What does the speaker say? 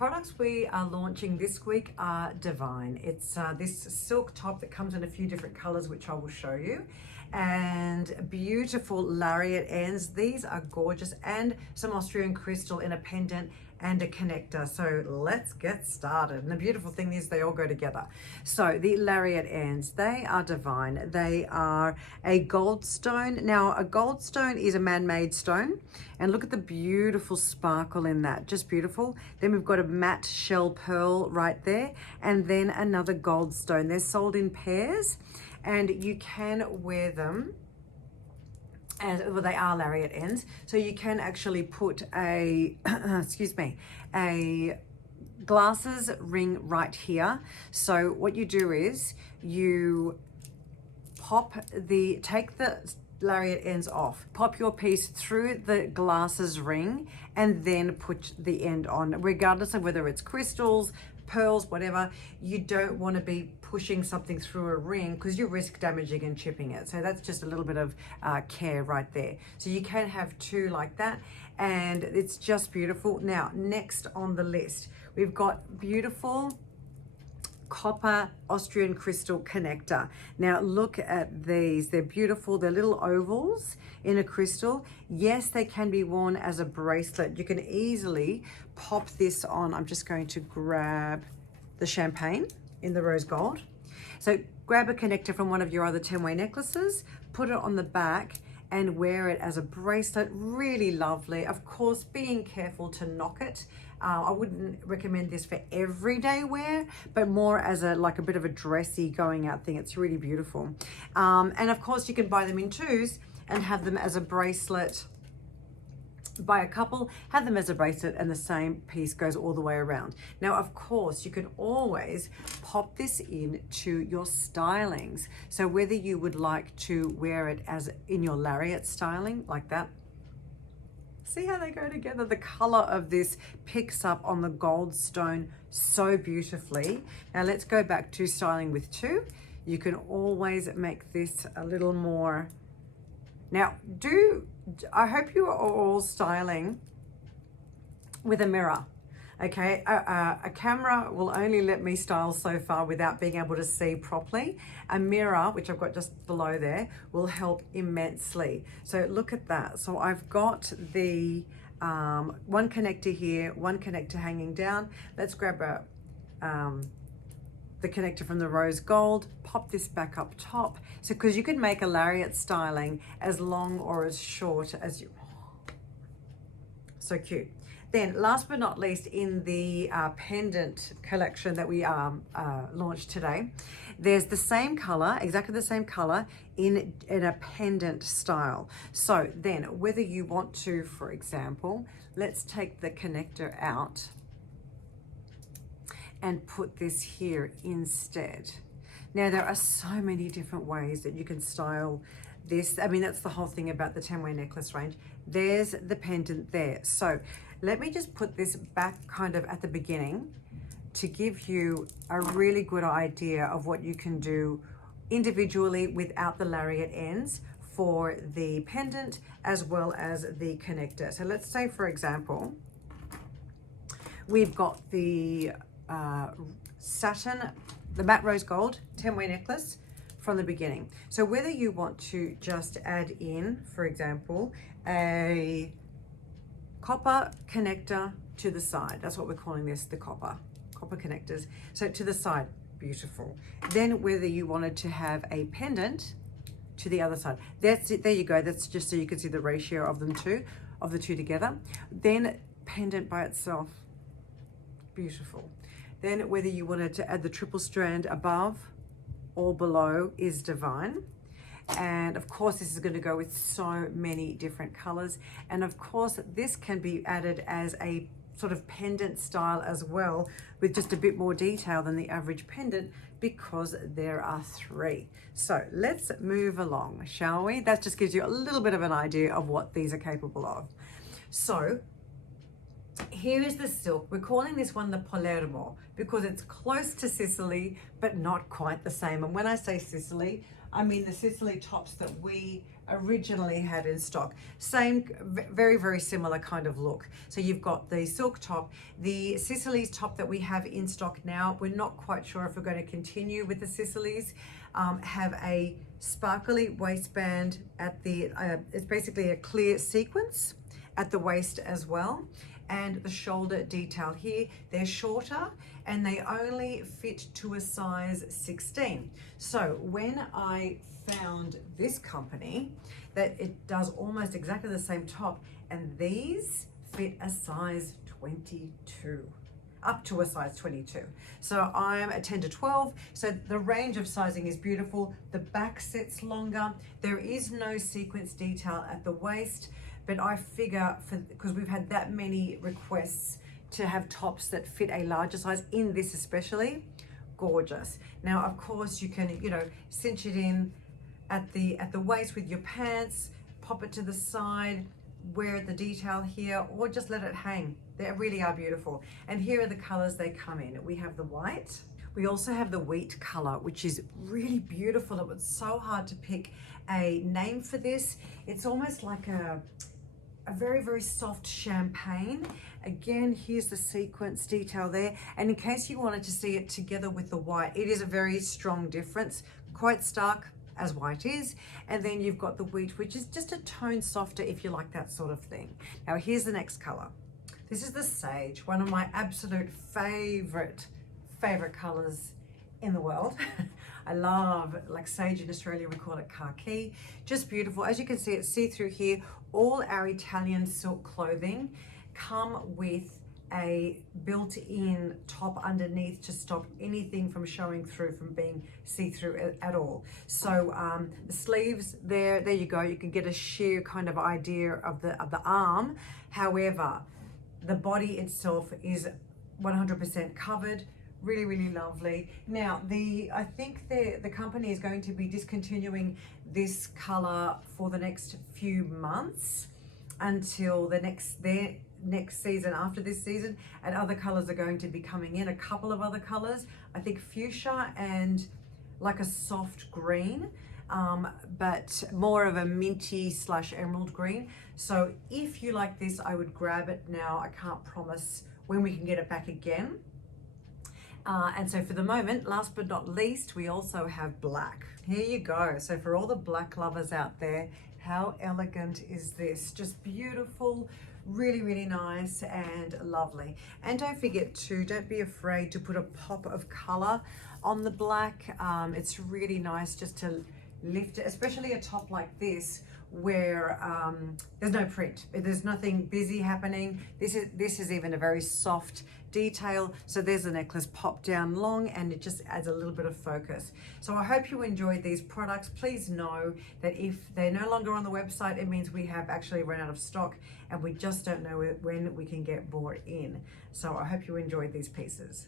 products we are launching this week are divine. It's this silk top that comes in a few different colors, which I will show you, and beautiful lariat ends. These are gorgeous, and some Austrian crystal in a pendant and a connector. So let's get started. And the beautiful thing is they all go together. So the lariat ends, they are divine. They are a gold stone. Now a gold stone is a man-made stone, and look at the beautiful sparkle in that, just beautiful. Then we've got a matte shell pearl right there, and then another gold stone. They're sold in pairs, and you can wear them as, well, they are lariat ends, so you can actually put a excuse me, a glasses ring right here. So what you do is you take the lariat ends off, pop your piece through the glasses ring, and then put the end on, regardless of whether it's crystals, pearls, whatever. You don't want to be pushing something through a ring because you risk damaging and chipping it. So that's just a little bit of care right there. So you can have two like that, and it's just beautiful. Now, next on the list, we've got beautiful copper Austrian crystal connector. Now look at these, they're beautiful. They're little ovals in a crystal. Yes, they can be worn as a bracelet. You can easily pop this on. I'm just going to grab the champagne in the rose gold. So grab a connector from one of your other 10-way necklaces, put it on the back, and wear it as a bracelet. Really lovely. Of course, being careful to knock it. I wouldn't recommend this for everyday wear, but more as a bit of a dressy going out thing. It's really beautiful. And of course, you can buy them in twos and have them as a bracelet. Buy a couple, have them as a bracelet, and the same piece goes all the way around. Now, of course, you can always pop this into your stylings. So whether you would like to wear it as in your lariat styling like that, see how they go together? The color of this picks up on the gold stone so beautifully. Now let's go back to styling with two. You can always make this a little more. Now, I hope you are all styling with a mirror, okay? A camera will only let me style so far without being able to see properly. A mirror, which I've got just below there, will help immensely. So look at that. So I've got the one connector here, one connector hanging down. Let's grab the connector from the rose gold, pop this back up top. So, because you can make a lariat styling as long or as short as you, so cute. Then last but not least, in the pendant collection that we launched today, there's the same color, exactly the same color in a pendant style. So then whether you want to, for example, let's take the connector out and put this here instead. Now, there are so many different ways that you can style this. I mean, that's the whole thing about the 10-way necklace range. There's the pendant there. So let me just put this back kind of at the beginning to give you a really good idea of what you can do individually without the lariat ends for the pendant as well as the connector. So let's say, for example, we've got the satin, the matte rose gold 10-way necklace from the beginning. So whether you want to just add in, for example, a copper connector to the side, that's what we're calling this, the copper connectors. So to the side, beautiful. Then whether you wanted to have a pendant to the other side, that's it, there you go. That's just so you can see the ratio of them two, of the two together. Then pendant by itself, beautiful. Then whether you wanted to add the triple strand above or below is divine. And of course, this is going to go with so many different colors. And of course, this can be added as a sort of pendant style as well, with just a bit more detail than the average pendant, because there are three. So let's move along, shall we? That just gives you a little bit of an idea of what these are capable of. So here is the silk. We're calling this one the Palermo because it's close to Sicily, but not quite the same. And when I say Sicily, I mean the Sicily tops that we originally had in stock. Same, very, very similar kind of look. So you've got the silk top, the Sicily's top that we have in stock now. We're not quite sure if we're going to continue with the Sicily's. Have a sparkly waistband at the, it's basically a clear sequence at the waist as well. And the shoulder detail here, they're shorter and they only fit to a size 16. So when I found this company that it does almost exactly the same top, and these fit a size 22, up to a size 22. So I'm a 10 to 12, so the range of sizing is beautiful. The back sits longer. There is no sequence detail at the waist, but I figure, because we've had that many requests to have tops that fit a larger size, in this especially, gorgeous. Now, of course, you can, you know, cinch it in at the waist with your pants, pop it to the side, wear the detail here, or just let it hang. They really are beautiful. And here are the colors they come in. We have the white. We also have the wheat color, which is really beautiful. It was so hard to pick a name for this. It's almost like a very, very soft champagne. Again, here's the sequence detail there. And in case you wanted to see it together with the white, it is a very strong difference, quite stark as white is. And then you've got the wheat, which is just a tone softer if you like that sort of thing. Now here's the next color. This is the sage, one of my absolute favorite colors in the world. I love, like sage in Australia, we call it khaki. Just beautiful. As you can see, it's see-through here. All our Italian silk clothing come with a built-in top underneath to stop anything from showing through, from being see-through at all. So the sleeves, there you go. You can get a sheer kind of idea of the arm. However, the body itself is 100% covered. Really, really lovely. Now, I think the company is going to be discontinuing this color for the next few months until their next season, after this season, and other colors are going to be coming in. A couple of other colors, I think fuchsia and like a soft green, but more of a minty / emerald green. So if you like this, I would grab it now. I can't promise when we can get it back again. And so for the moment, last but not least, we also have black. Here you go. So for all the black lovers out there, how elegant is this? Just beautiful, really, really nice and lovely. And don't forget to, don't be afraid to put a pop of color on the black. It's really nice just to lift it, especially a top like this where there's no print, there's nothing busy happening. This is even a very soft detail. So there's the necklace popped down long, and it just adds a little bit of focus. So I hope you enjoyed these products. Please know that if they're no longer on the website, it means we have actually run out of stock, and we just don't know when we can get more in. So I hope you enjoyed these pieces.